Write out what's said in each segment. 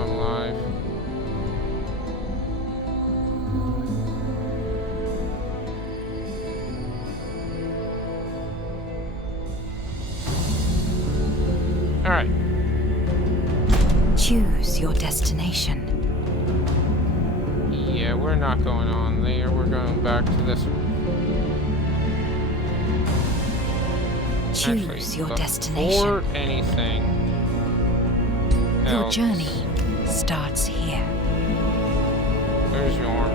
I'm alive. Alright. Choose your destination. Yeah, we're not going on there. We're going back to this one. Choose your destination. Before anything else. Your journey starts here. There's your arm.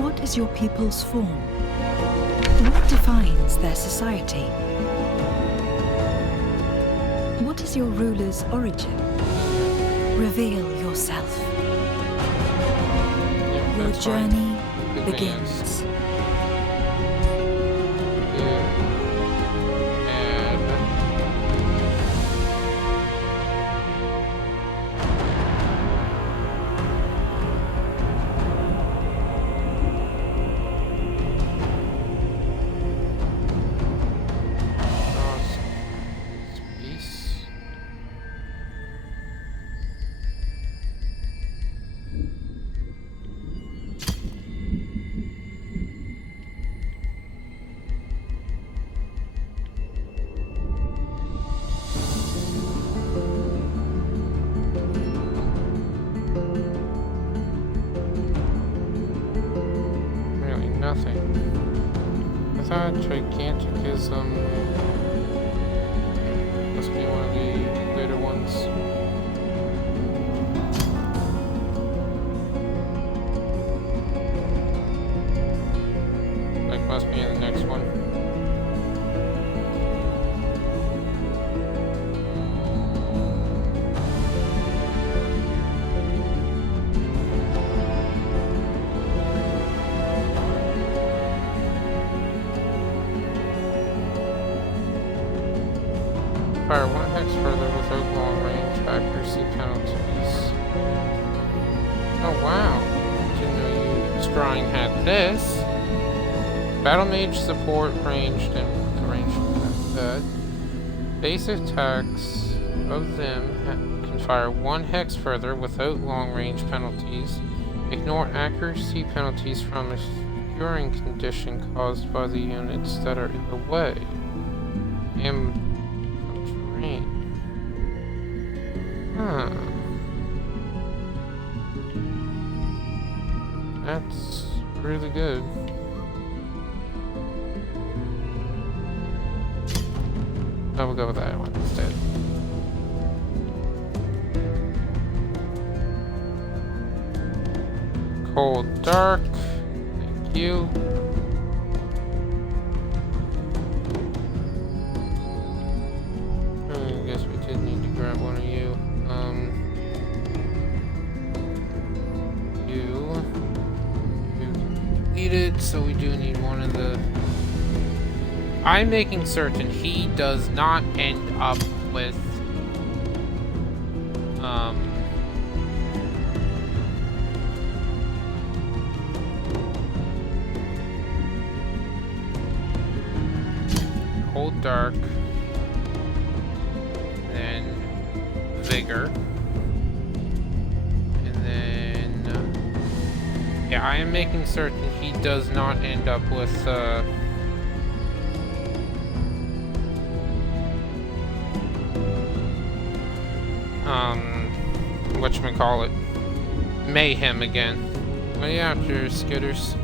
What is your people's form? What defines their society? What is your ruler's origin? Reveal yourself. Yeah, Your that's fine. journey Advance. begins. Nothing. I thought gigantism must be one of the later ones. Like must be in the next one. Fire one hex further without long range accuracy penalties. Oh wow! Didn't know you scrying had this. Battle mage support ranged and the range that base attacks of them can fire one hex further without long range penalties. Ignore accuracy penalties from a securing condition caused by the units that are in the way. Huh. That's really good. I will go with that one instead. Cold Dark. Thank you. I guess we did need to grab one of you. You completed, so we do need one of the. I'm making certain he does not end up with Cold Dark, then Vigor, and then yeah, I am making certain he does not end up with whatchamacallit, Mayhem again. Way after Skitters.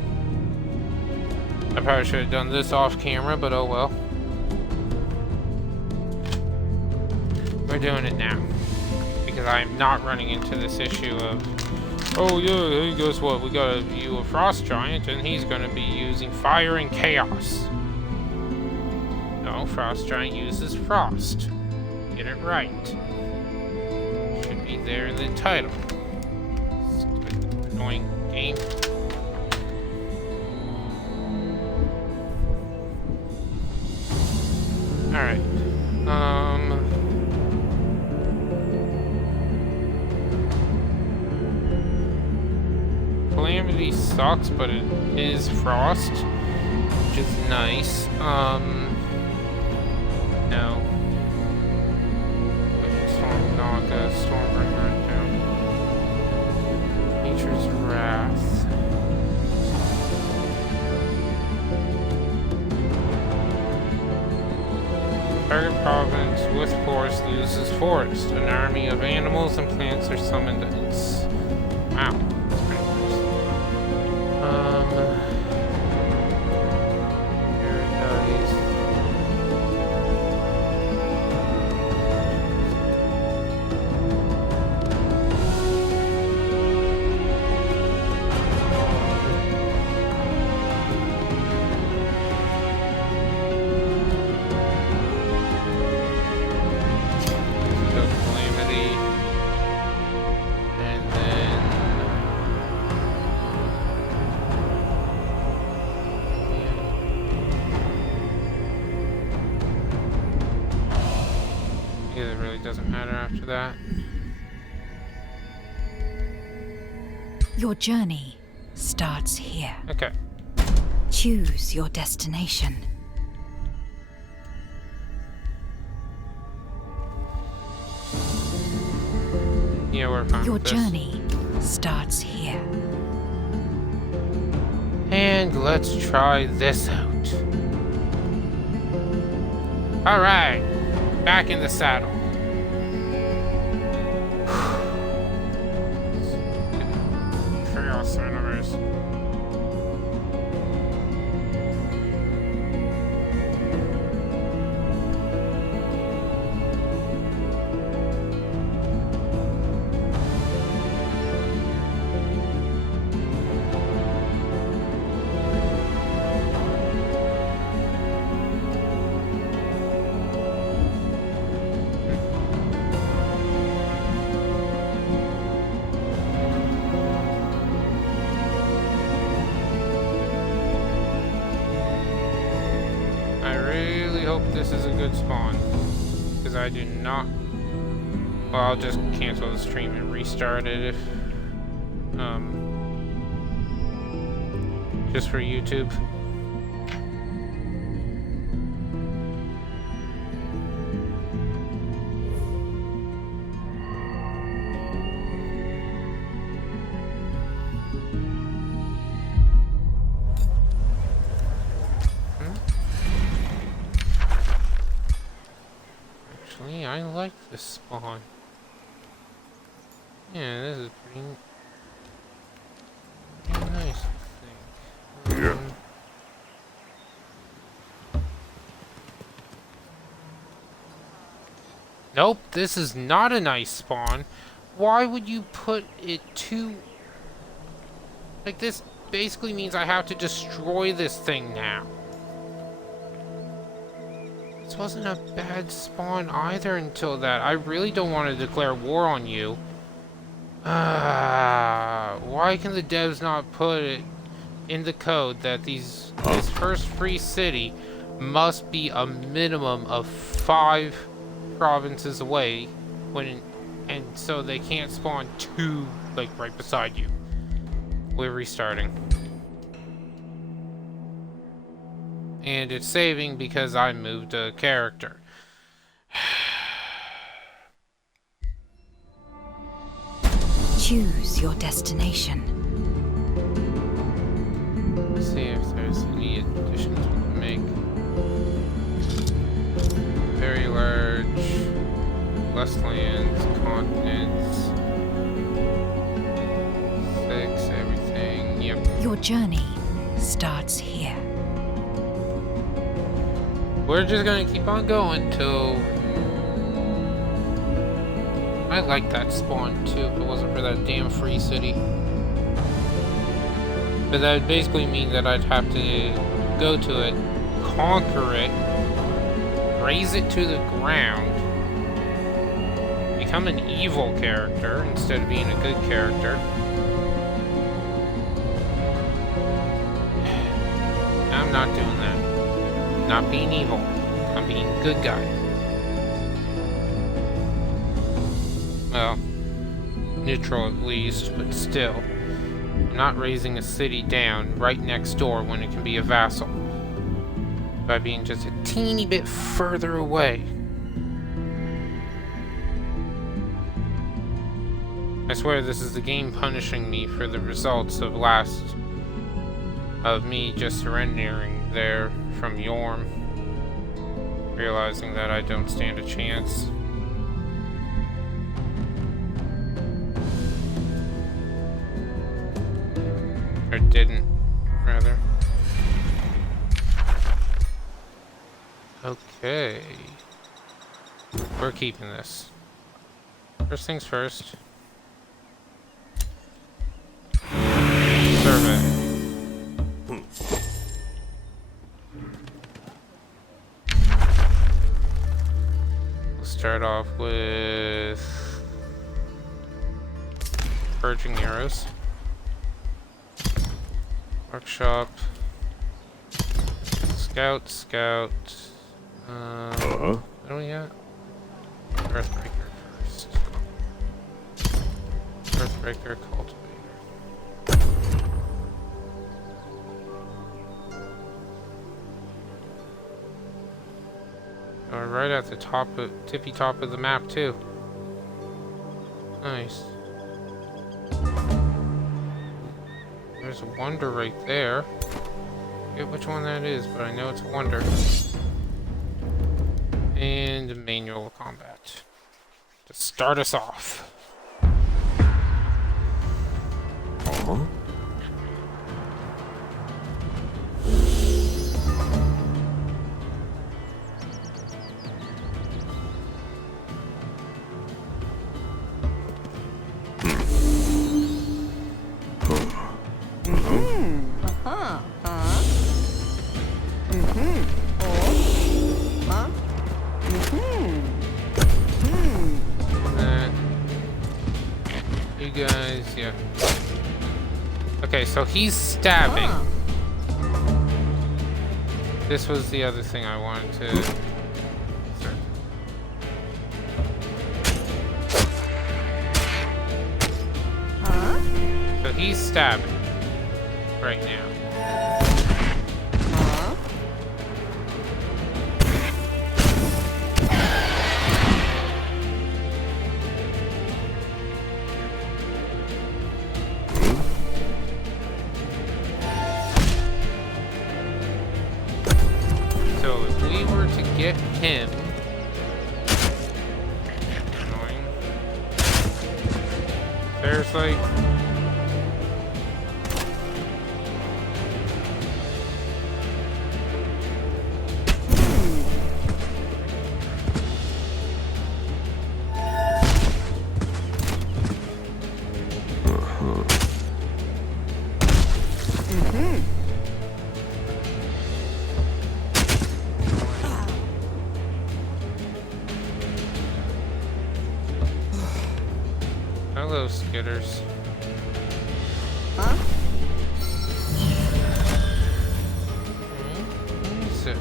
I probably should have done this off camera, but oh well. We're doing it now. Because I'm not running into this issue of, oh yeah, hey, guess what? We got a view of Frost Giant and he's gonna be using fire and chaos. No, Frost Giant uses frost. Get it right. Should be there in the title. Stupid, annoying game. Alright. sucks, but it is frost, which is nice. No. Storm Naga, Stormbringer down. Nature's Wrath. Target province with forest loses forest. An army of animals and plants are summoned. It's... Wow, that's pretty nice. Paradise. Doesn't matter after that. Your journey starts here. Okay. Choose your destination. Yeah, we're fine. Your with this. journey starts here. And let's try this out. Alright. Back in the saddle. Chaos enemies. This is a good spawn, because I do not... Well, I'll just cancel the stream and restart it if... just for YouTube. I like this spawn. Yeah, this is pretty nice, I think. Yeah. Nope, this is not a nice spawn. Why would you put it too... Like, this basically means I have to destroy this thing now. This wasn't a bad spawn either until that. I really don't want to declare war on you. Why can the devs not put it in the code that this first free city must be a minimum of 5 provinces away and so they can't spawn 2 like right beside you. We're restarting. And it's saving because I moved a character. Choose your destination. Let's see if there's any additions we can make. Very large. Less lands, continents. 6, everything. Yep. Your journey starts here. We're just gonna keep on going till... I like that spawn too, if it wasn't for that damn free city. But that would basically mean that I'd have to go to it, conquer it, raze it to the ground, become an evil character instead of being a good character. I'm not doing that. Not being evil. I'm being a good guy. Well, neutral at least, but still. I'm not raising a city down right next door when it can be a vassal. By being just a teeny bit further away. I swear this is the game punishing me for the results of me just surrendering there from Yorm. Realizing that I don't stand a chance. Or didn't, rather. Okay. We're keeping this. First things first. Survey. We'll start off with purging arrows. Workshop. Scout. What do we got? Earthbreaker first. Earthbreaker, cultivator. We're right at the tippy top of the map too. Nice. There's a wonder right there. I forget which one that is, but I know it's a wonder. And manual combat to start us off. Yeah. Okay, so he's stabbing. This was the other thing I wanted to start. So he's stabbing right now. Get him. Annoying. There's like... Hello, skitters. Huh? Sit.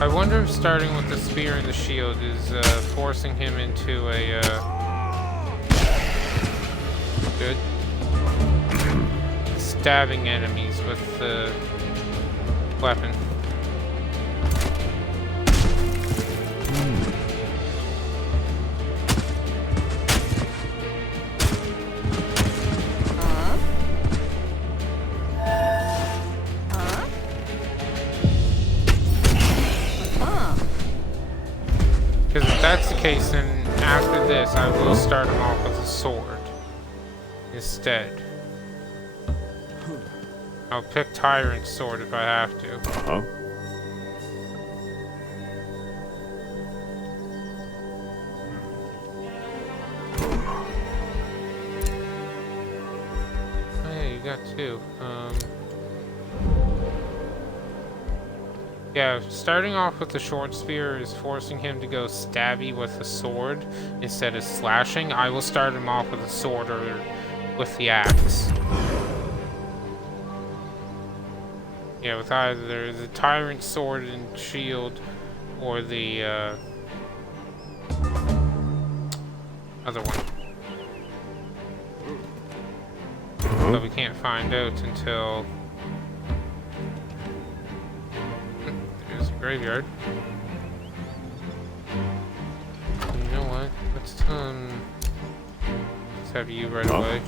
I wonder if starting with the spear and the shield is forcing him into a good stabbing enemies with the weapon. Because if that's the case, then after this, I will start him off with a sword instead. I'll pick Tyrant's sword if I have to. Oh yeah, you got two. Yeah, starting off with the short spear is forcing him to go stabby with the sword instead of slashing. I will start him off with a sword or with the axe. Yeah, with either the Tyrant sword and shield or the other one. But we can't find out until there's a graveyard. You know what? Let's have you right away.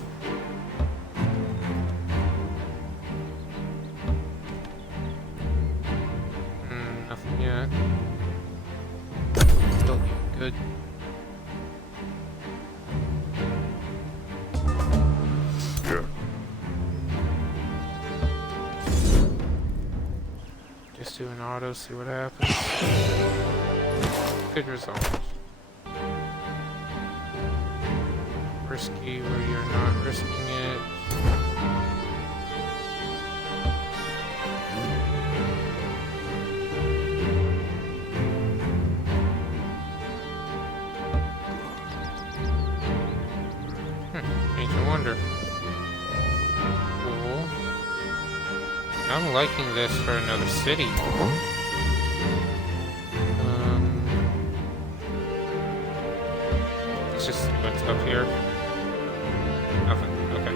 Nothing yet. Still good. Yeah. Just do an auto, see what happens. Good result. Risky where you're not risking it. Ancient Wonder. Cool. I'm liking this for another city. Let's just see what's up here. Nothing. Okay.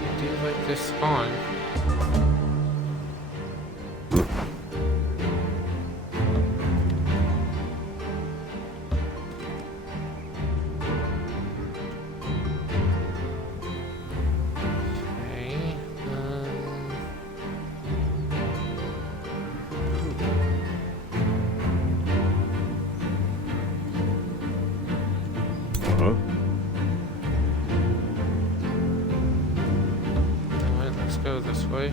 I do like this spawn. Go this way.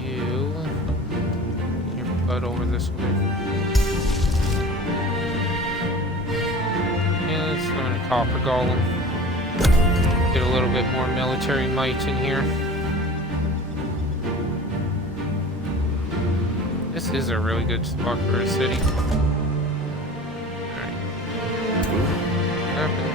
You your butt over this way. Yeah, let's learn a copper golem. Get a little bit more military might in here. This is a really good spot for a city. Alright. What happened?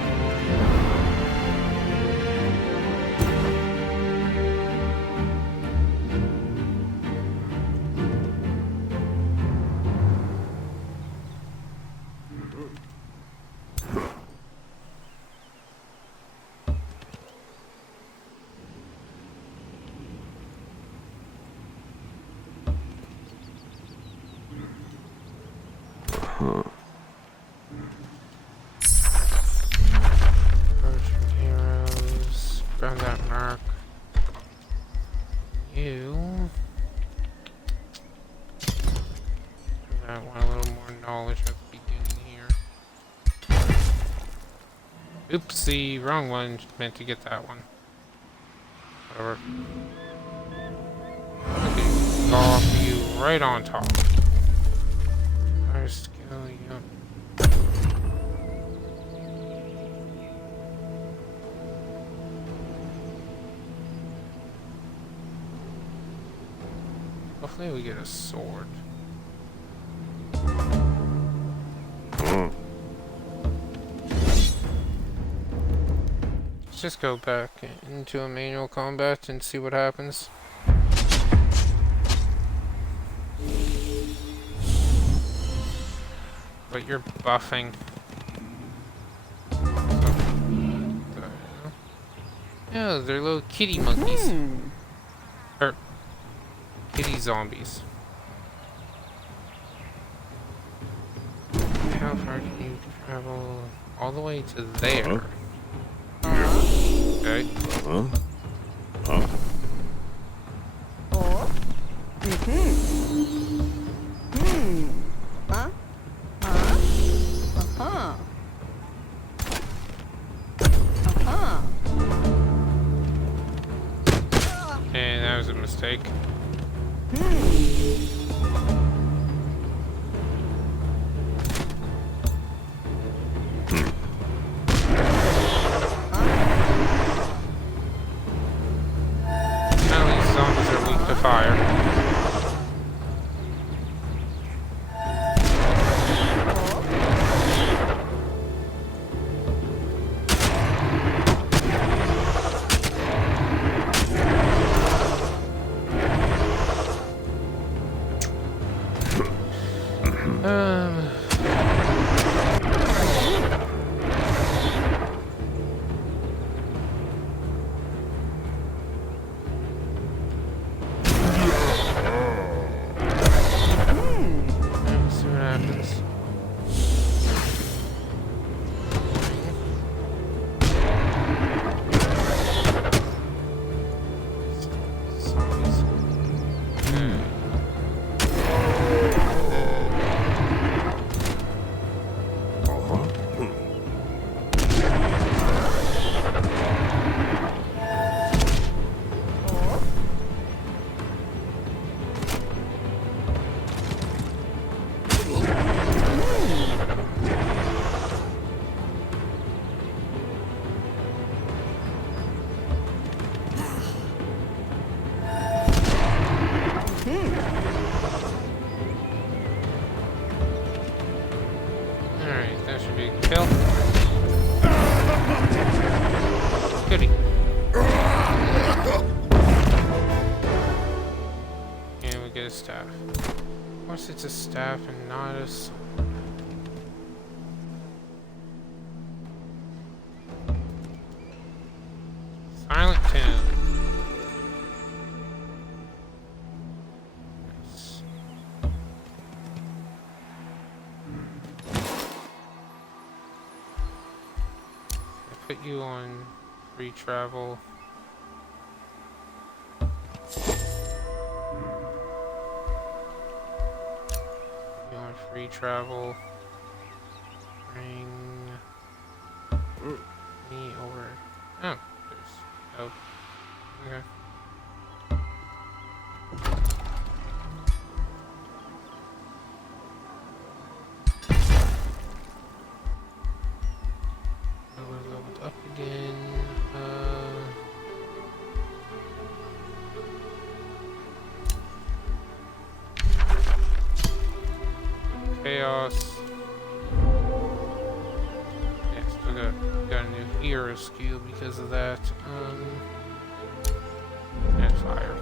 Persian heroes. Found that mark. You. I want a little more knowledge at the beginning here. Oopsie, wrong one. Meant to get that one. Whatever. Okay, off you right on top. Fire skill, yep. Hopefully we get a sword. Let's just go back into a manual combat and see what happens. But you're buffing. Yeah, they're little kitty monkeys. Or kitty zombies. How far can you travel? All the way to there. Okay. And that was a mistake. Apparently zombies are weak to fire. Alright, that should be a kill. Goody. And we get a staff. Of course it's a staff and not a sword. Silent Tomb. Nice. I put you on free travel. You on free travel. Bring me over. Oh, there's. Oh. Okay. Oh, we're leveled up again. Chaos. Yeah, still got a new hero skill because of that. And fire.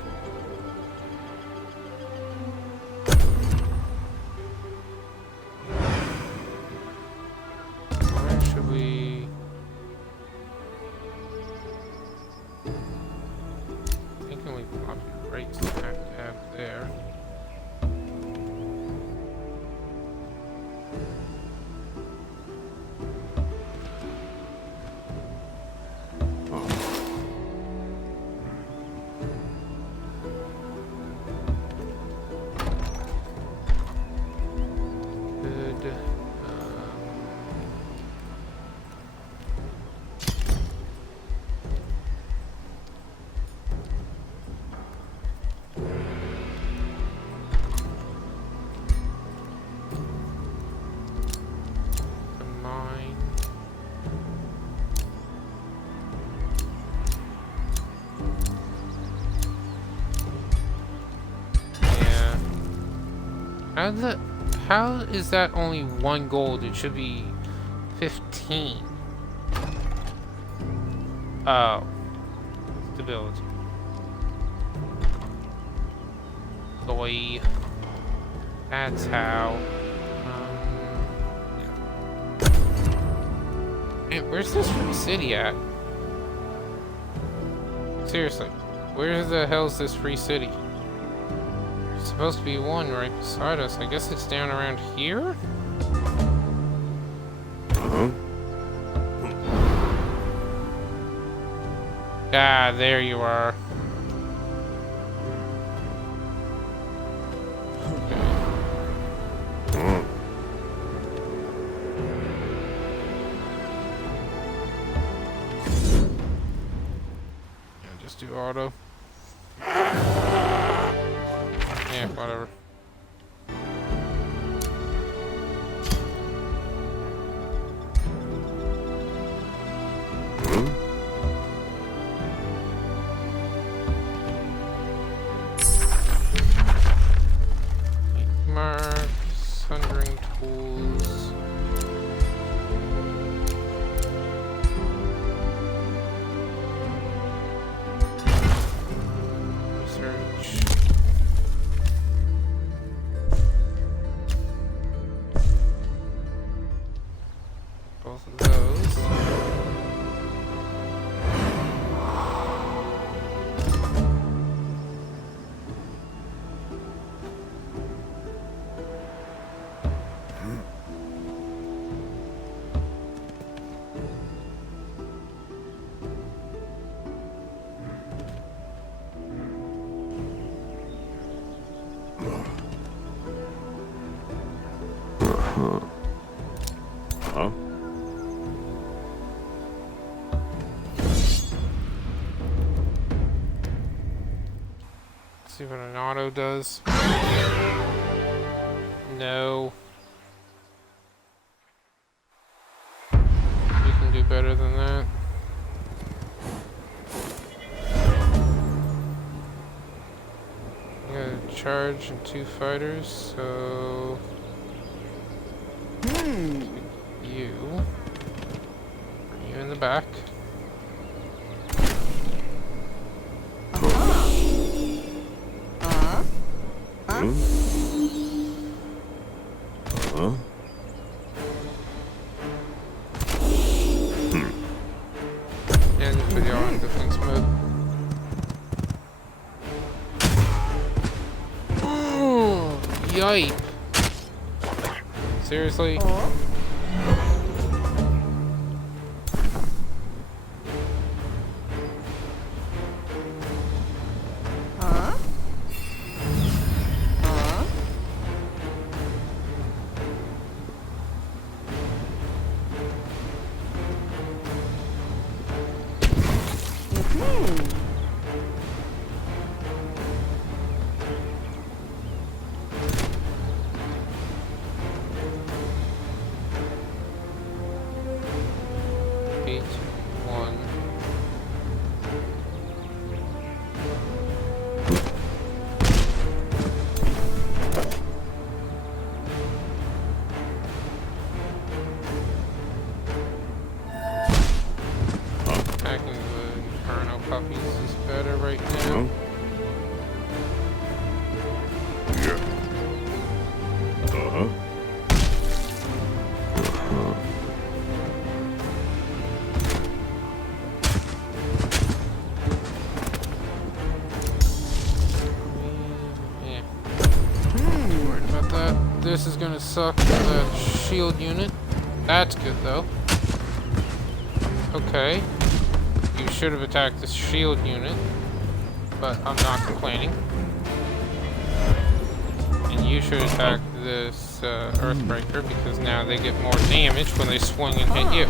Where should we? Thinking we pop your right smack dab there. How is that only 1 gold? It should be 15. Oh. Stability. Boy. That's how. Yeah. Man, where's this free city at? Seriously. Where the hell's this free city? Supposed to be one right beside us. I guess it's down around here? Ah, there you are. Okay. Yeah, just do auto. Yeah, whatever. Mark, sundering tools. Research. Both of those. Huh? See what an auto does. No. You can do better than that. I gotta charge and 2 fighters, so you in the back. And put you all in defense mode. Oh, yipe. Seriously? Attacking the Inferno puppies is better right now. Yeah. Yeah. Worried about that. This is gonna suck for the shield unit. That's good though. Okay. You should have attacked the shield unit, but I'm not complaining. And you should attack this Earthbreaker because now they get more damage when they swing and hit you.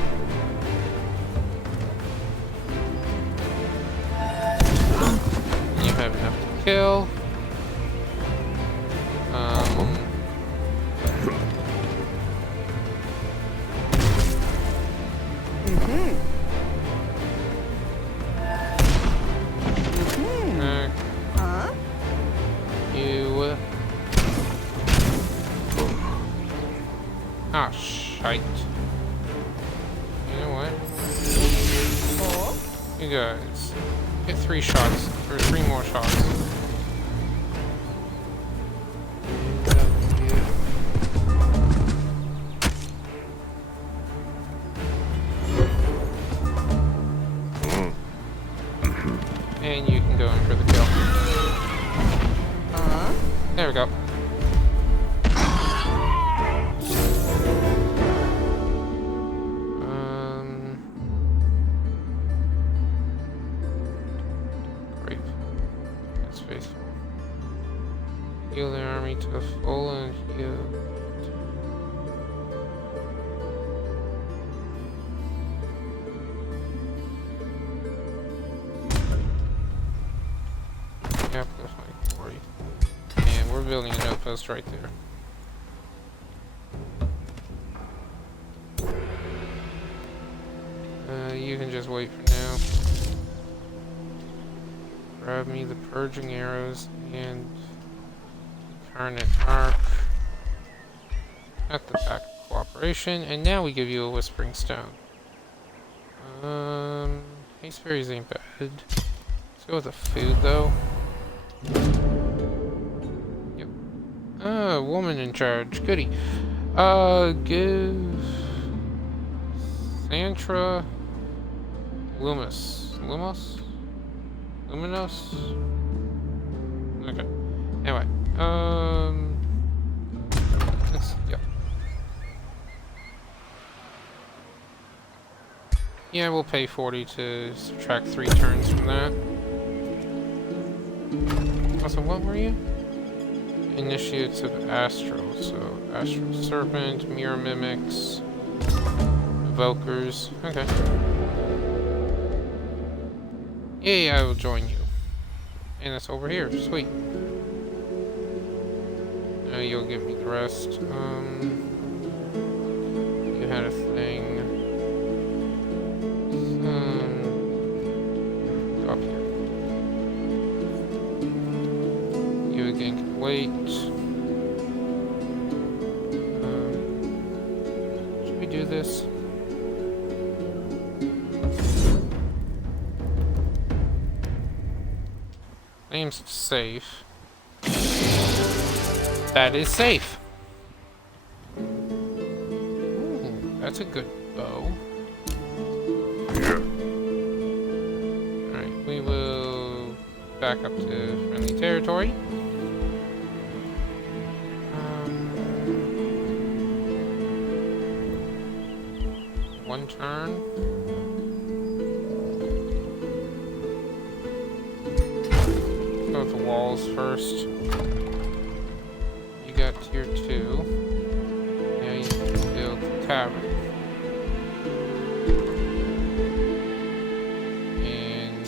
You have enough to kill. You. Ah, shite. You know what? You guys get 3 shots, or 3 more shots. And you can go in for the kill. There we go. Great. That's faithful. Heal the army to full and heal. Yep, that's my glory. And we're building an outpost right there. You can just wait for now. Grab me the purging arrows and incarnate arc at the back of cooperation, and now we give you a whispering stone. Haste berries ain't bad. Let's go with the food though. Yep. Woman in charge. Goody. Give Santra Lumos? Luminos? Okay. Anyway. Yeah. Yeah, we'll pay 40 to subtract 3 turns from that. Also, what were you? Initiates of Astral. So, Astral Serpent, Mirror Mimics, Evokers. Okay. Yay, I will join you. And it's over here. Sweet. Now you'll give me the rest. You had a thing. Up here. You again can wait. light. Should we do this? Seems safe. That is safe. Ooh, that's a good bow. Yeah. Alright, we will back up to friendly territory. One turn. Go with the walls first. You got tier 2. Yeah, you can build the tavern. And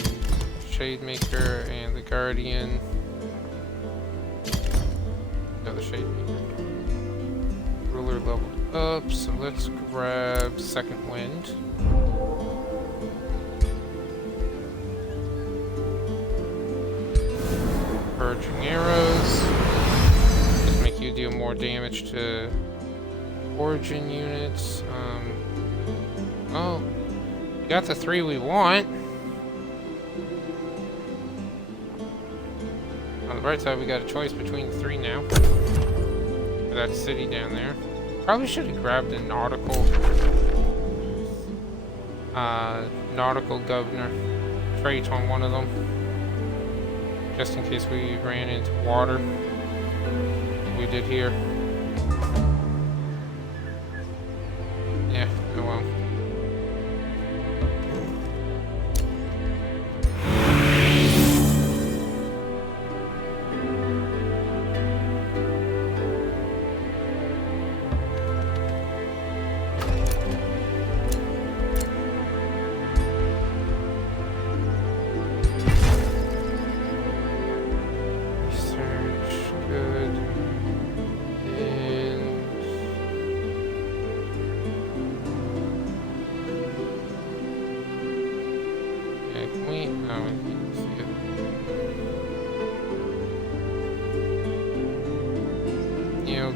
Shademaker and the Guardian. No, the Shademaker. Ruler leveled up, so let's grab Second Wind. Purging arrows. Just make you do more damage to origin units. Oh, we got the 3 we want. On the bright side, we got a choice between the 3 now. For that city down there. Probably should have grabbed a nautical governor trait on one of them. Just in case we ran into water. We did here. Yeah, oh well.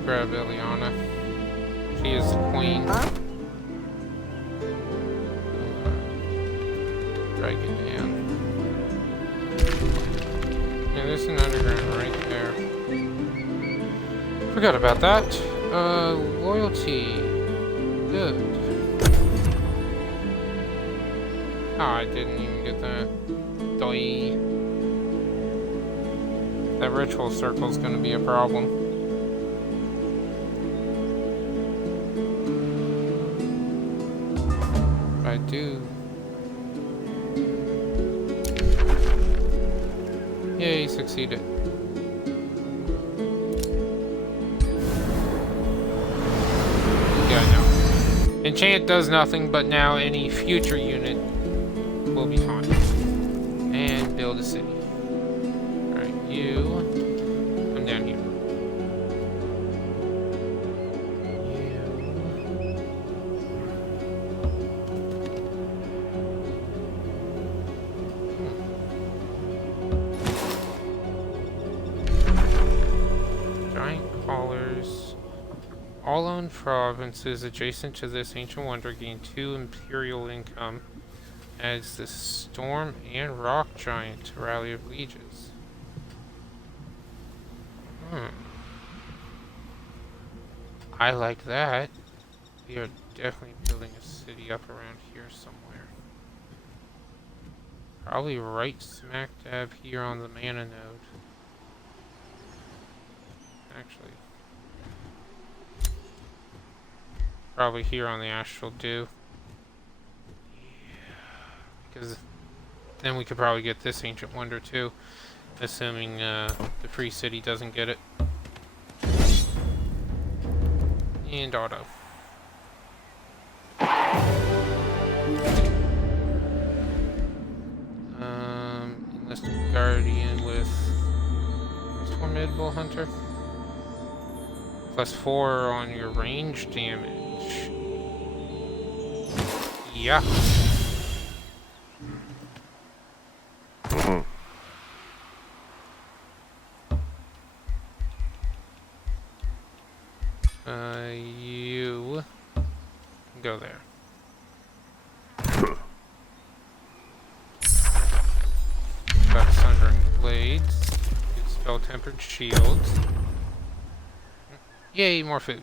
Grab Ileana. She is the queen. Huh? Drag it down. Yeah, there's an underground right there. Forgot about that. Loyalty. Good. Oh, I didn't even get that. Doi. That ritual circle is going to be a problem. I do. Yay, succeeded. Yeah, I know. Enchant does nothing, but now any future unit will be fine. And build a city. Alright, you come down here. All owned provinces adjacent to this ancient wonder gain 2 imperial income as the storm and rock giant to rally of lieges. I like that. We are definitely building a city up around here somewhere. Probably right smack dab here on the mana node. Actually. Probably here on the Astral Dew. Yeah, because then we could probably get this Ancient Wonder too, assuming the Free City doesn't get it. And auto. Enlisted Guardian with Formidable Hunter. +4 on your range damage. Yeah. Go there. Got sundering blades. Good spell-tempered shields. Yay, more food.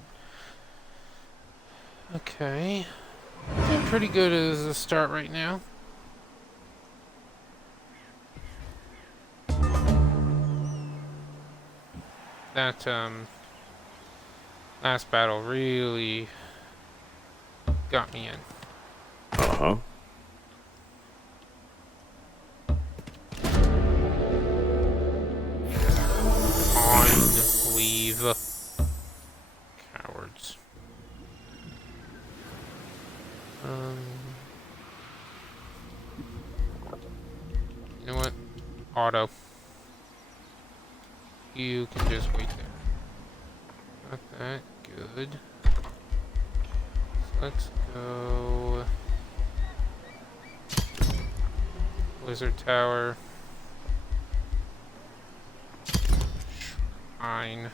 Okay. Doing pretty good as a start right now. That, last battle really got me in. Uh-huh. On leave. Cowards. You know what? Auto. You can just wait there. Got that. Good. So let's go. Wizard Tower. Shrine.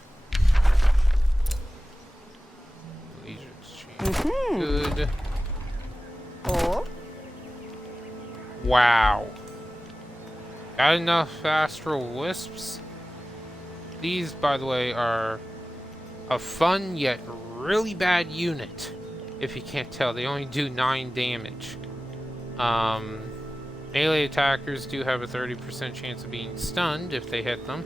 Allegiance change. Good. Oh. Wow. Got enough astral wisps? These, by the way, are a fun yet really bad unit. If you can't tell, they only do 9 damage. Melee attackers do have a 30% chance of being stunned if they hit them,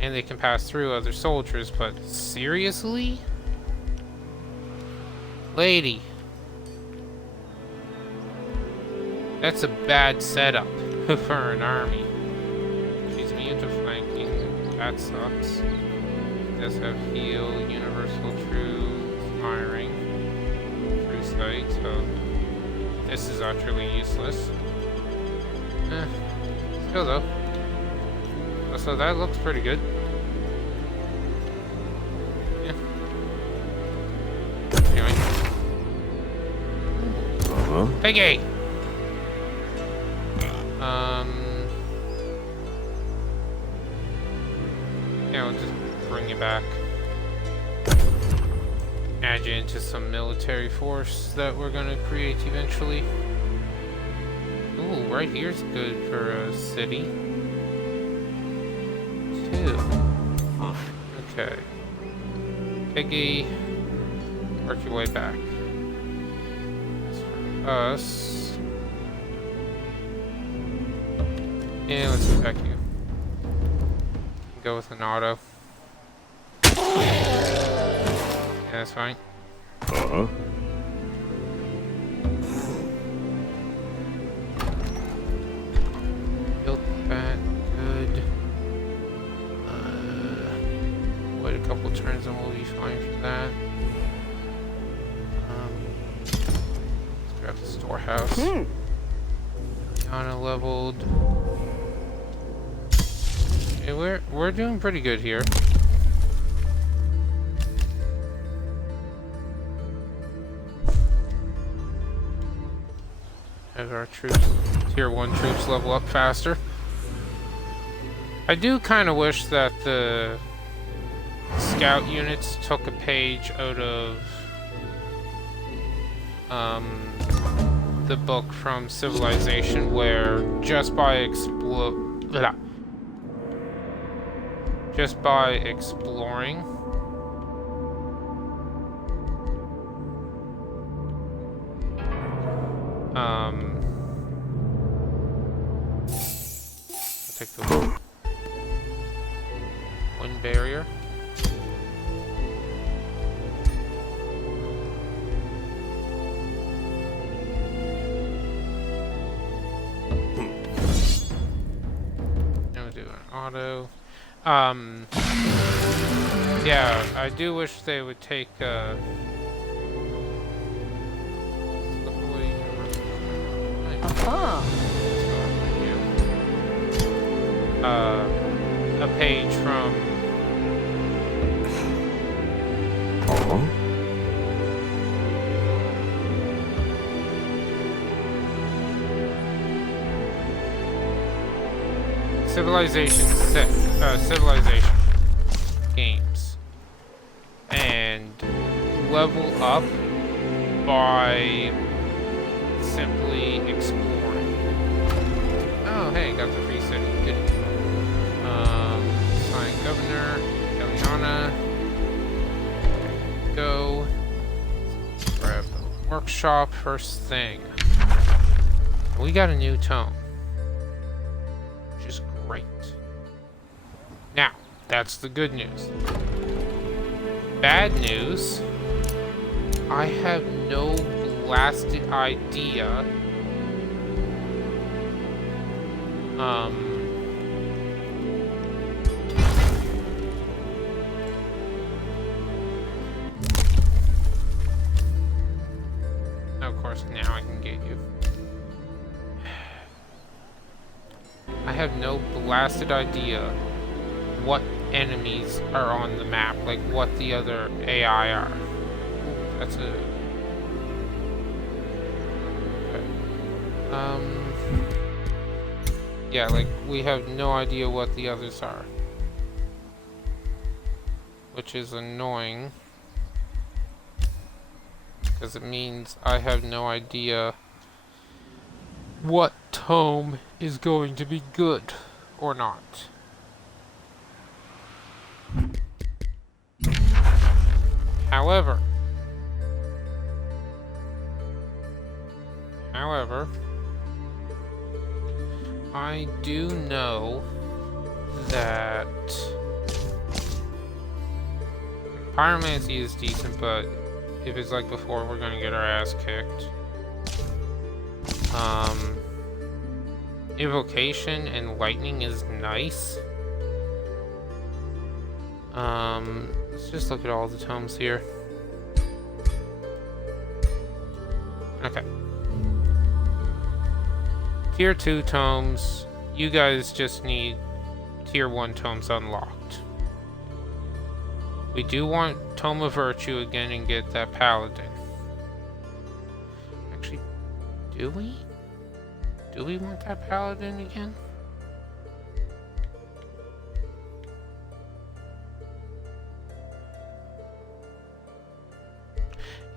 and they can pass through other soldiers, but seriously? Lady. That's a bad setup for an army. She's immune to flanking. That sucks. Does have heal, universal true, firing, true sight, so this is utterly useless. Still though. So that looks pretty good. Yeah. Anyway. Uh-huh. Peggy! Yeah, we'll just bring you back. Add you into some military force that we're gonna create eventually. Ooh, right here's good for a city. 2. Okay. Piggy, work your way back. As for us, yeah, let's attack you. Go with an auto. Yeah, that's fine. Uh-huh. Built that, good. Wait a couple turns and we'll be fine for that. Let's grab the storehouse. Yana leveled. Okay, we're doing pretty good here. As our troops, tier 1 troops level up faster. I do kind of wish that the scout units took a page out of the book from Civilization, where just by exploring I'll take the wind barrier. Now we'll do an auto. Yeah, I do wish they would take a page from Civilization games and level up by simply exploring. Oh, hey, got the free city. Good. Sign governor, Eliana. Go. Grab the workshop first thing. We got a new tome, which is great. Now, that's the good news. Bad news, I have no blasted idea of course, now I can get you. I have no blasted idea what enemies are on the map, like what the other AI are. That's a... Okay. Yeah, like, we have no idea what the others are. Which is annoying. Because it means I have no idea what tome is going to be good or not. However, I do know that pyromancy is decent, but if it's like before, we're gonna get our ass kicked. Evocation and lightning is nice. Let's just look at all the tomes here. Okay. Tier 2 tomes. You guys just need Tier 1 tomes unlocked. We do want Tome of Virtue again and get that Paladin. Actually, do we? Do we want that Paladin again?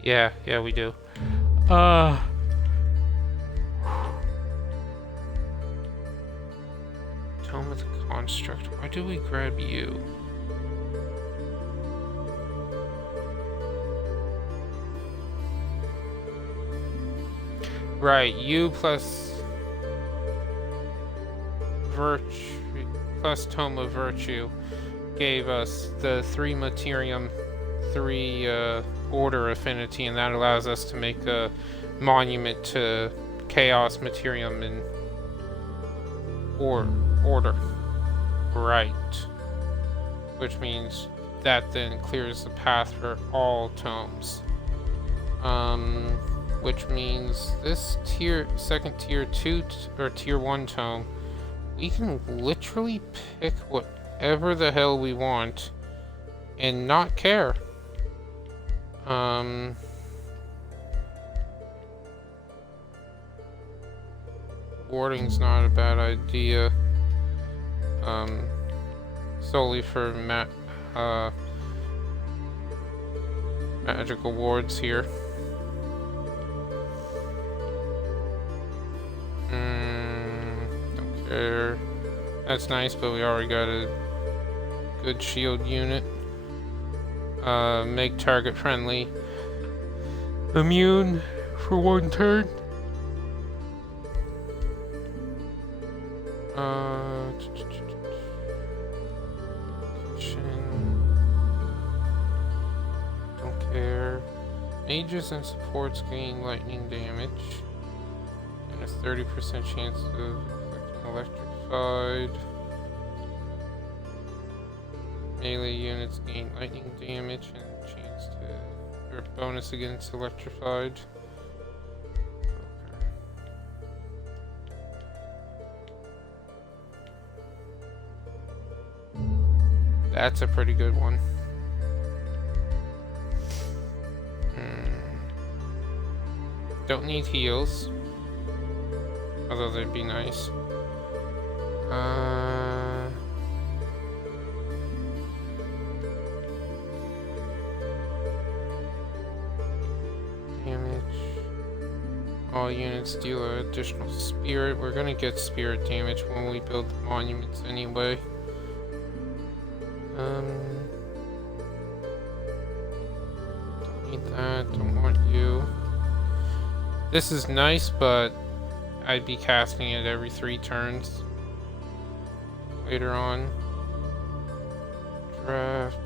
Yeah, we do. Tome of the Construct. Why do we grab you? Right, you plus Virtue plus Tome of Virtue gave us the 3 Materium, 3 Order affinity, and that allows us to make a monument to Chaos, Materium, and Order. Right. Which means that then clears the path for all tomes. Which means this second tier 2 or tier 1 tome, we can literally pick whatever the hell we want and not care. Warding's not a bad idea. Solely for magical wards here. Don't care. That's nice, but we already got a good shield unit. Make target friendly. Immune for 1 turn. Don't care. Mages and supports gain lightning damage. And a 30% chance of affecting electrified. Melee units gain lightning damage and chance to, or bonus against electrified. Okay. That's a pretty good one. Don't need heals, although they'd be nice. Damage. all units deal an additional spirit. We're gonna get spirit damage when we build the monuments anyway. Don't need that, don't want you. This is nice, but I'd be casting it every 3 turns. Later on. Draft.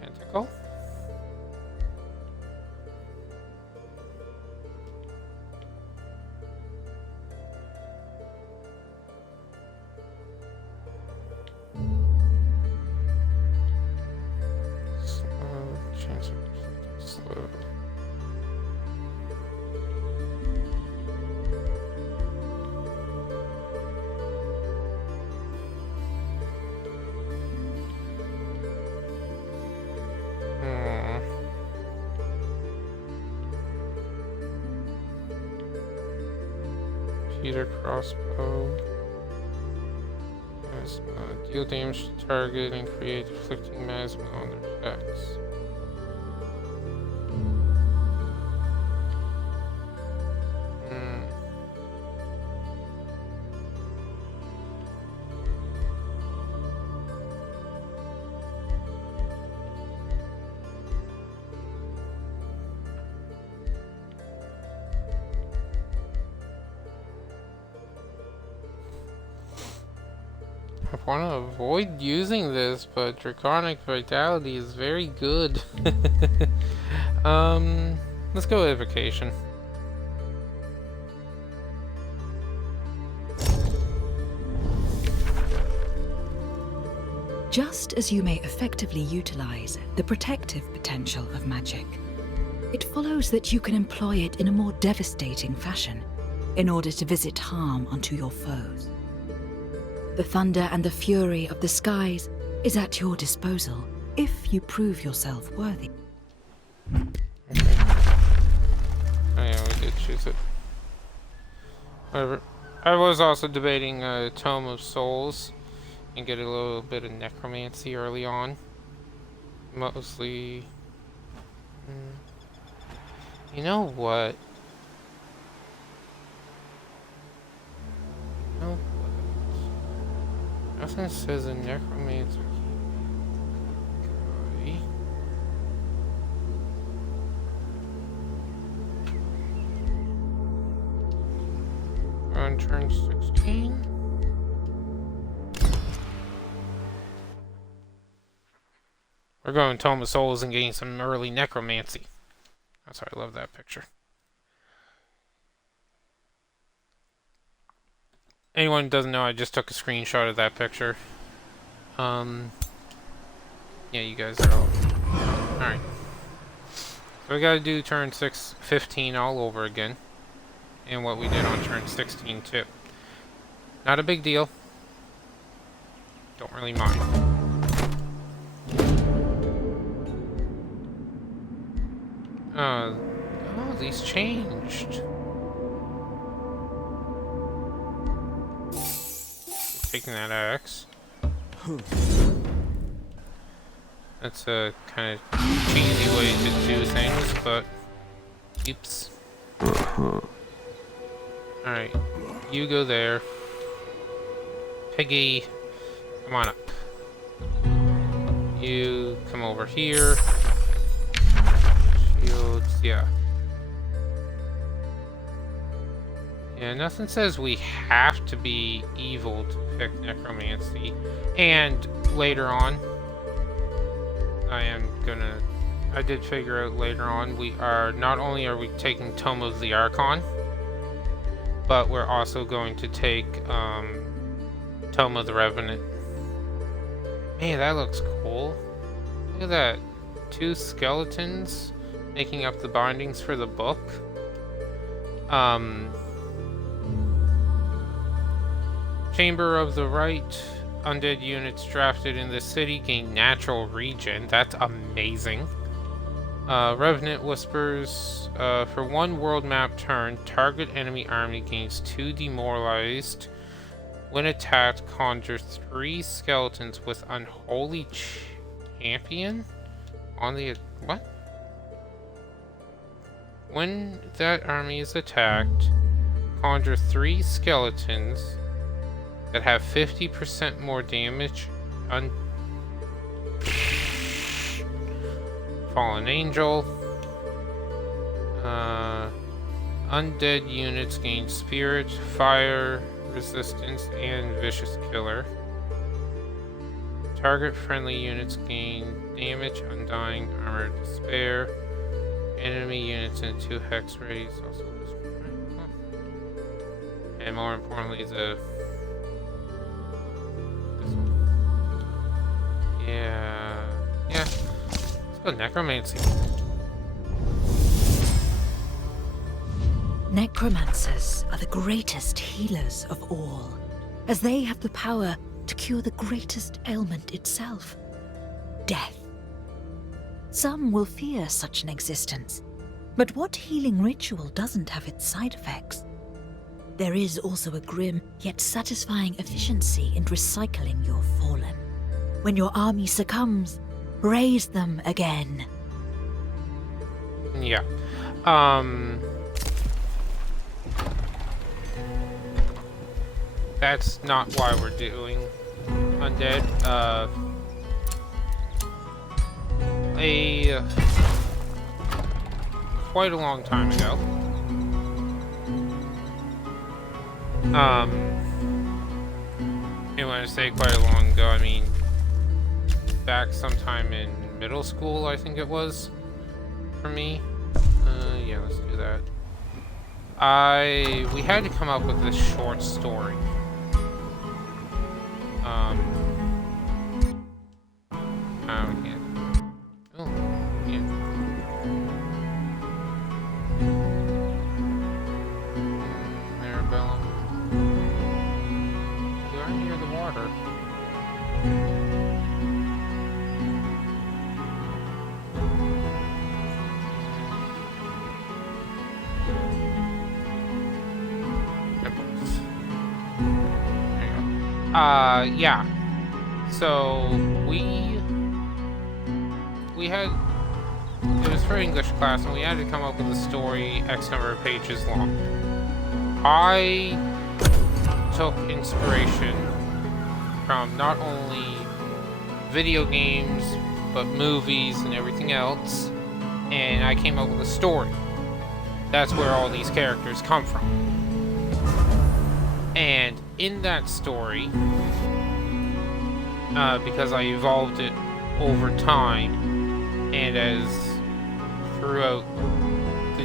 Tentacle. Chance of deflecting slow. Peter crossbow. Deal damage to target and create afflicting miasma on their attacks. I want to avoid using this, but Draconic Vitality is very good. Let's go Evocation. Just as you may effectively utilize the protective potential of magic, it follows that you can employ it in a more devastating fashion in order to visit harm onto your foes. The thunder and the fury of the skies is at your disposal if you prove yourself worthy. Okay. Oh yeah, we did choose it. Whatever. I was also debating Tome of Souls and get a little bit of necromancy early on. Mostly... You know what? Nothing says a necromancer guy. On turn 16. We're going Tome of Souls and getting some early necromancy. That's why I love that picture. Anyone who doesn't know, I just took a screenshot of that picture. Yeah, you guys are all... Alright. So we gotta do turn 15 all over again. And what we did on turn 16 too. Not a big deal. Don't really mind. Oh, these changed. Taking that axe. That's a kind of cheesy way to do things, but oops. Alright, you go there. Piggy, come on up. You come over here. Shields, yeah. Yeah, nothing says we have to be evil to pick necromancy. And later on, I did figure out later on, we are, not only are we taking Tome of the Archon, but we're also going to take Tome of the Revenant. Man, that looks cool. Look at that. 2 skeletons making up the bindings for the book. Chamber of the Right. Undead units drafted in the city gain natural regen. That's amazing. Revenant Whispers. For 1 world map turn, target enemy army gains 2 demoralized. When attacked, conjure 3 skeletons with Unholy Champion on the... What? When that army is attacked, conjure 3 skeletons that have 50% more damage. Fallen Angel. Undead units gain Spirit, Fire, Resistance, and Vicious Killer. Target friendly units gain Damage, Undying, Armor, Despair. Enemy units in 2 hex radius also lose. And more importantly, this one. Yeah. Let's go Necromancy. Necromancers are the greatest healers of all, as they have the power to cure the greatest ailment itself, death. Some will fear such an existence, but what healing ritual doesn't have its side effects? There is also a grim yet satisfying efficiency in recycling your fallen. When your army succumbs, raise them again. Yeah. That's not why we're doing undead. Quite a long time ago. And when I say quite a long ago, I mean back sometime in middle school, I think it was, for me. Yeah, let's do that. We had to come up with this short story. Yeah. Oh, yeah. Marabella. We are near the water. Yeah. So we had, it was for English class, and we had to come up with a story X number of pages long. I took inspiration from not only video games, but movies and everything else, and I came up with a story. That's where all these characters come from. And in that story, because I evolved it over time, and as throughout the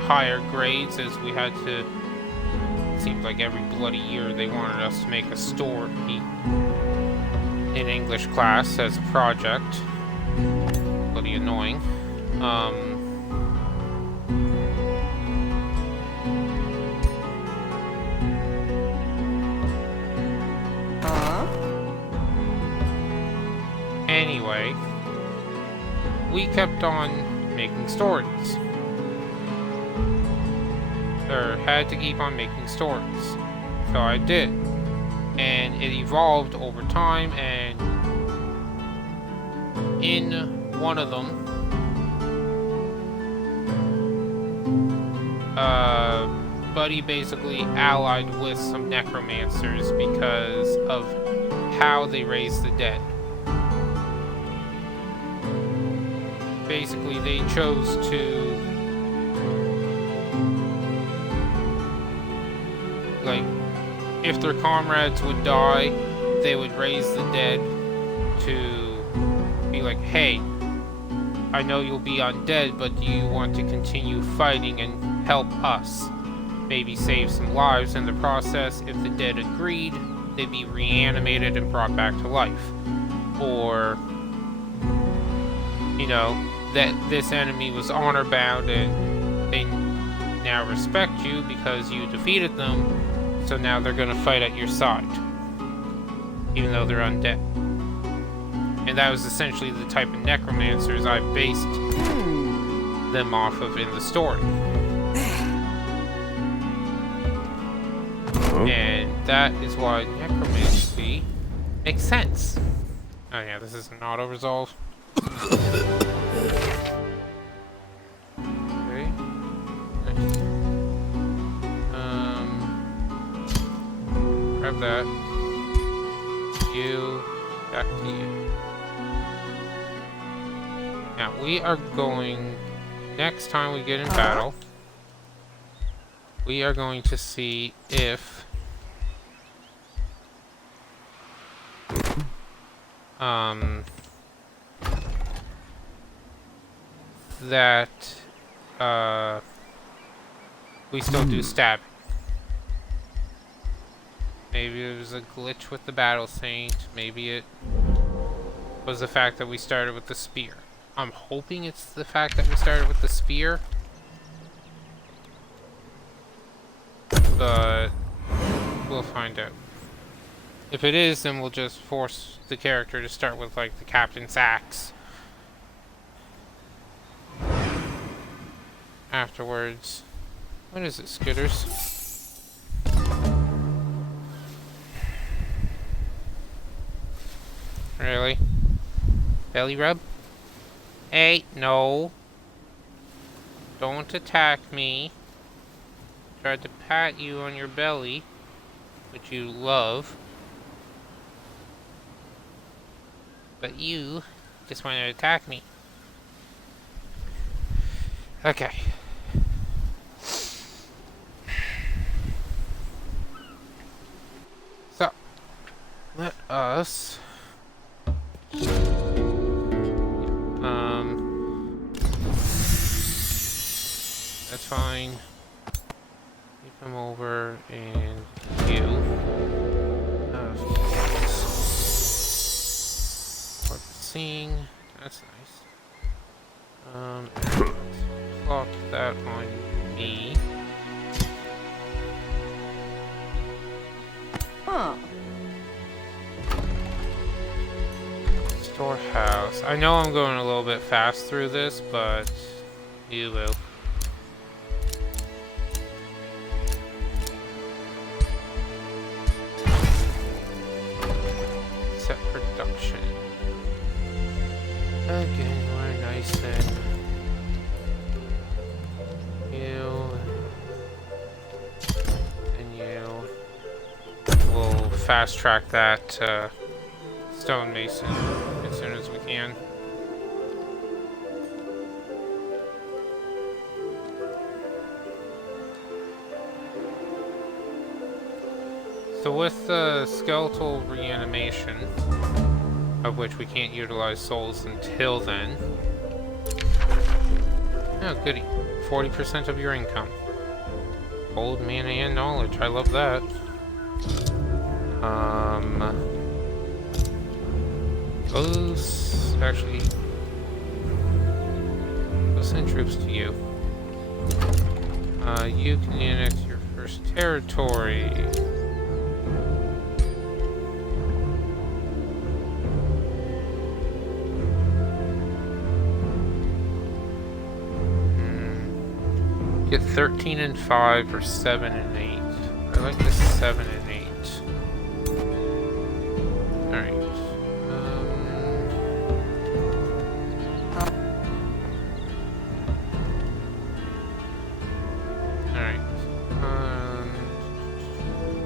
higher grades, as we had to, it seems like every bloody year they wanted us to make a story in English class as a project. Bloody annoying. Anyway, we kept on making stories. Or had to keep on making stories. So I did. And it evolved over time, and in one of them, Buddy basically allied with some necromancers because of how they raise the dead. Basically, they chose to, like, if their comrades would die, they would raise the dead to be like, hey, I know you'll be undead, but do you want to continue fighting and help us? Maybe save some lives in the process. If the dead agreed, they'd be reanimated and brought back to life. Or, you know, that this enemy was honor bound and they now respect you because you defeated them, so now they're going to fight at your side, even though they're undead. And that was essentially the type of necromancers I based them off of in the story. And that is why necromancy makes sense. Oh yeah, this is an auto-resolve. Okay. Grab that. You. Back to you. Now, we are going... Next time we get in battle, we are going to see if... that... we still do stabbing. Maybe it was a glitch with the battle saint. Maybe it was the fact that we started with the spear. I'm hoping it's the fact that we started with the spear. But we'll find out. If it is, then we'll just force the character to start with, like, the captain's axe. Afterwards. What is it, Skitters? Really? Belly rub? Hey, no. Don't attack me. Tried to pat you on your belly, which you love. But you just want to attack me. Okay. So, let us... That's fine. You come over and you. Seeing. That's nice. Plop that on me. Huh. Storehouse. I know I'm going a little bit fast through this, but you will. Set production. Again, we're nice and you and you. We'll fast track that stonemason as soon as we can. So with the skeletal reanimation, of which we can't utilize souls until then. Oh, goody. 40% of your income. Gold, mana, and knowledge. I love that. Those... Actually... We'll send troops to you. You can annex your first territory. Get 13 and 5 or 7 and 8. I like the 7 and 8. Alright. Alright.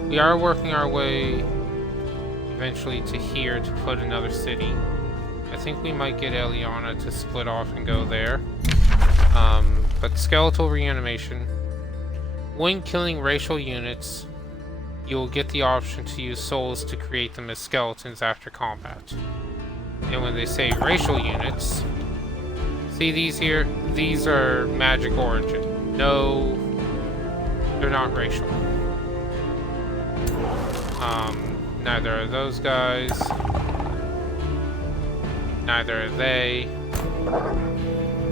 We are working our way eventually to here to put another city. I think we might get Eliana to split off and go there. But skeletal reanimation. When killing racial units, you will get the option to use souls to create them as skeletons after combat. And when they say racial units, see these here? These are magic origin. No, they're not racial. Neither are those guys. Neither are they.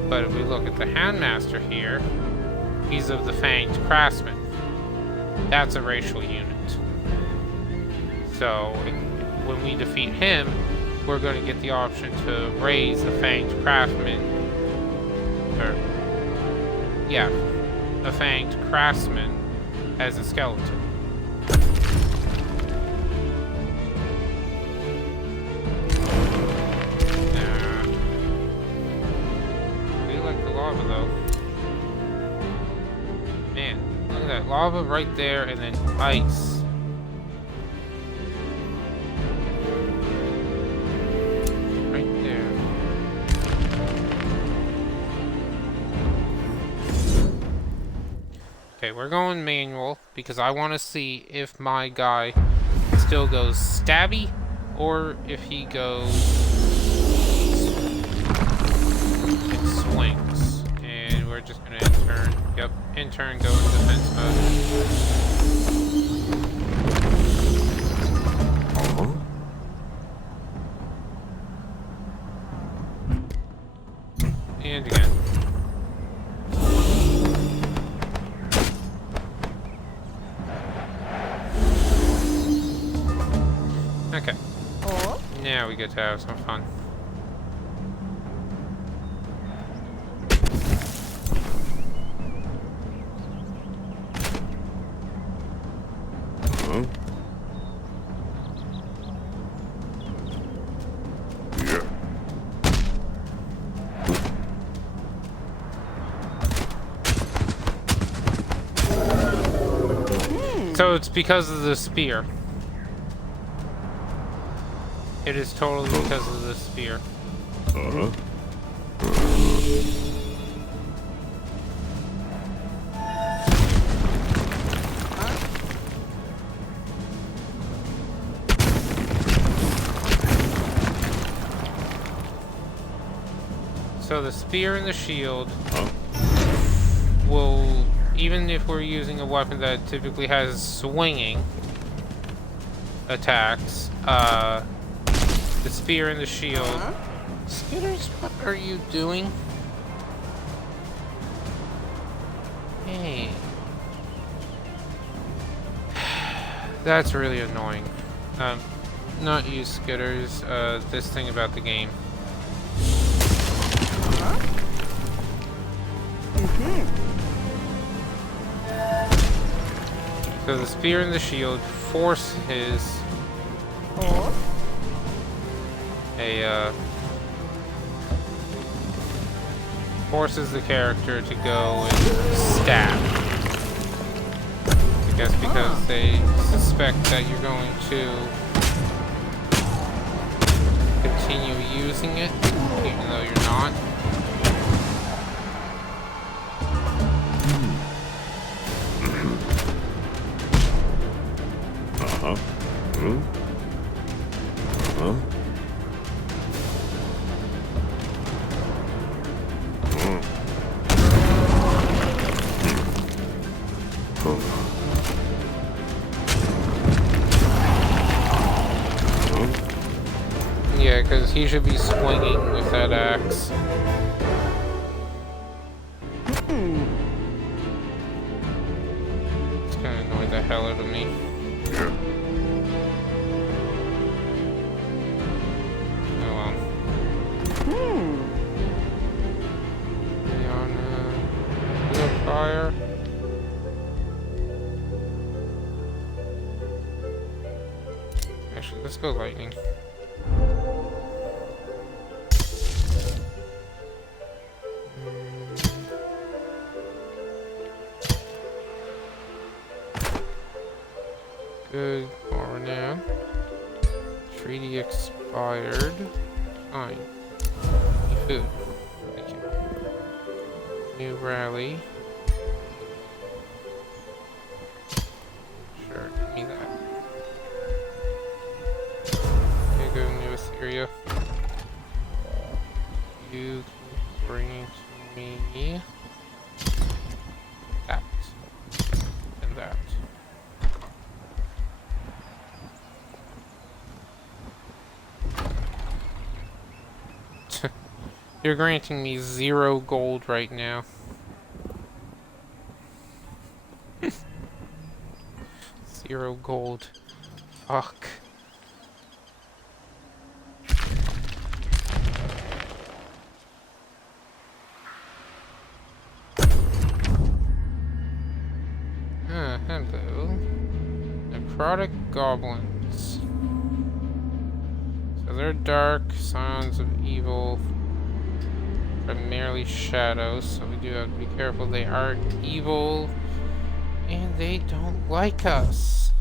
But if we look at the Handmaster here, he's of the Fanged Craftsman. That's a racial unit. So, when we defeat him, we're going to get the option to raise the Fanged Craftsman. Or, yeah, the Fanged Craftsman as a skeleton. Lava though. Man, look at that lava right there and then ice. Okay, we're going manual because I want to see if my guy still goes stabby or if he goes and swings. And we're just gonna intern. Yep, intern go in defense mode. And again. Okay. Oh. Now we get to have some fun. Huh? Yeah. So it's because of the spear. It is totally because of the spear. Uh-huh. So the spear and the shield Huh? will, even if we're using a weapon that typically has swinging attacks, the spear and the shield. Skitters, what are you doing? Hey. That's really annoying. Not you, Skitters, this thing about the game. So the spear and the shield force his forces the character to go and stab. I guess because they suspect that you're going to continue using it, even though you're not. Uh-huh. Hmm? Huh? Yeah, because he should be swinging with that axe. It's gonna annoy the hell out of me. Yeah. Oh well. Do a fire. Actually, let's go lightning. Good for now. Treaty expired. Fine. New food. Thank you. New rally. Sure, give me that. Okay, go to New Assyria. You can bring to me that and that. You're granting me 0 gold right now. 0 gold. Fuck. Hello. Necrotic goblins. So they're dark, sounds of evil. Primarily shadows, so we do have to be careful. They are evil, and they don't like us.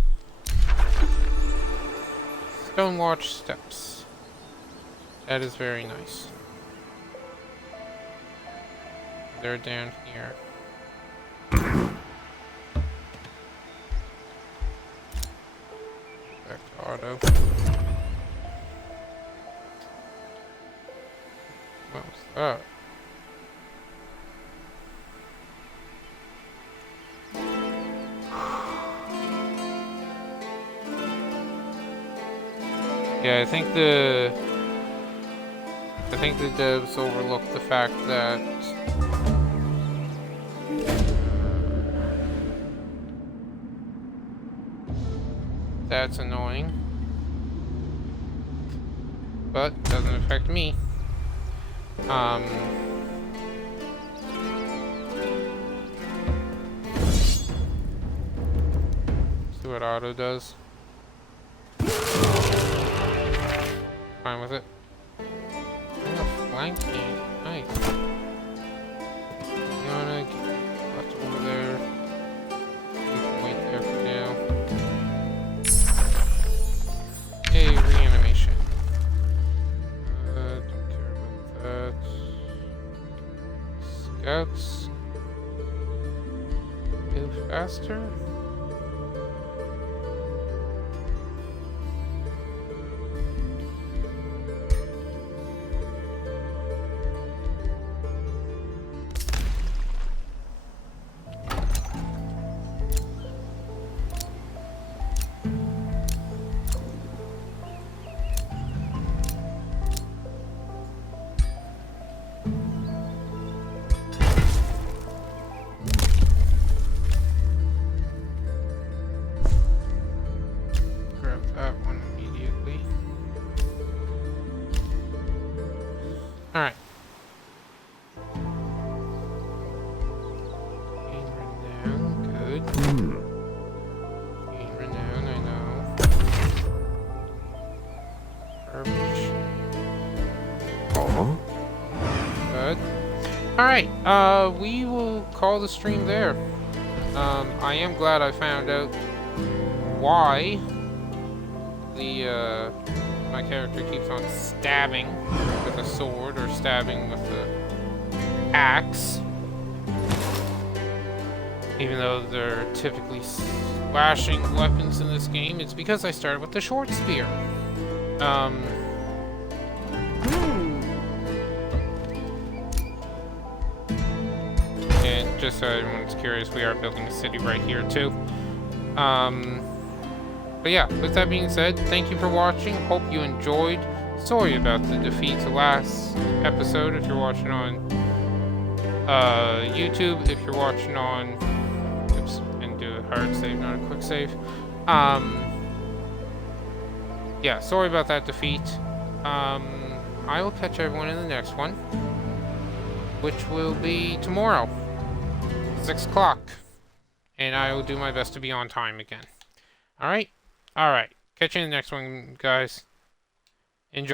Stonewatch steps. That is very nice. They're down here. Auto. What was that? Yeah, I think the devs overlooked the fact that that's annoying, but doesn't affect me. See what auto does. Fine with it. Oh, flanking. Nice. You wanna get left over there. You can wait there for now. Hey, reanimation. Don't care about that. Scouts. Move faster. Grab that one immediately. Alright. Gain renown, good. Gain renown, I know. Garbage. Good. Alright, we will call the stream there. I am glad I found out why my character keeps on stabbing with a sword or stabbing with an axe. Even though they're typically slashing weapons in this game, it's because I started with the short spear. And just so everyone's curious, we are building a city right here too. But yeah, with that being said, thank you for watching. Hope you enjoyed. Sorry about the defeat to last episode if you're watching on YouTube. If you're watching on... Oops, and do a hard save, not a quick save. Yeah, sorry about that defeat. I will catch everyone in the next one, which will be tomorrow, 6 o'clock. And I will do my best to be on time again. Alright? Alright. Catch you in the next one, guys.